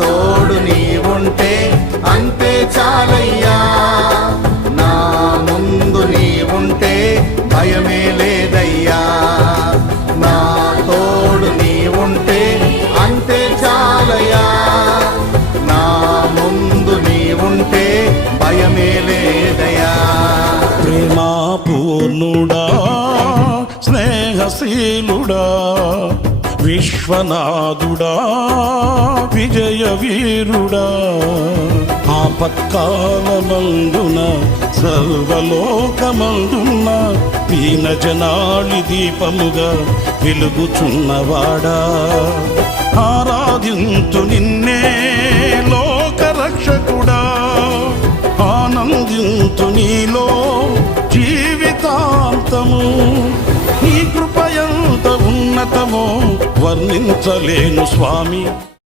తోడు నీవుంటే అంతే చాలయ్యా, నా ముందు నీవుంటే భయమే లేదయ్యా, నా తోడు నీవుంటే అంతే చాలయ్యా, నా ముందు నీవుంటే భయమే లేదయ్యా. ప్రేమా పూర్ణుడా, స్నేహశీలుడా, విశ్వనాథుడా, విజయ వీరుడా, ఆపత్కాలమందున సర్వలోకమందున దీన జనాళి దీపముగా వెలుగుచున్నవాడా, ఆరాధింతు నిన్నే లోకరక్షకుడా, ఆనందింతు నీలో జీవితాంతము, నీ కృపయంత ఉన్నతమో వర్ణించలేను స్వామి.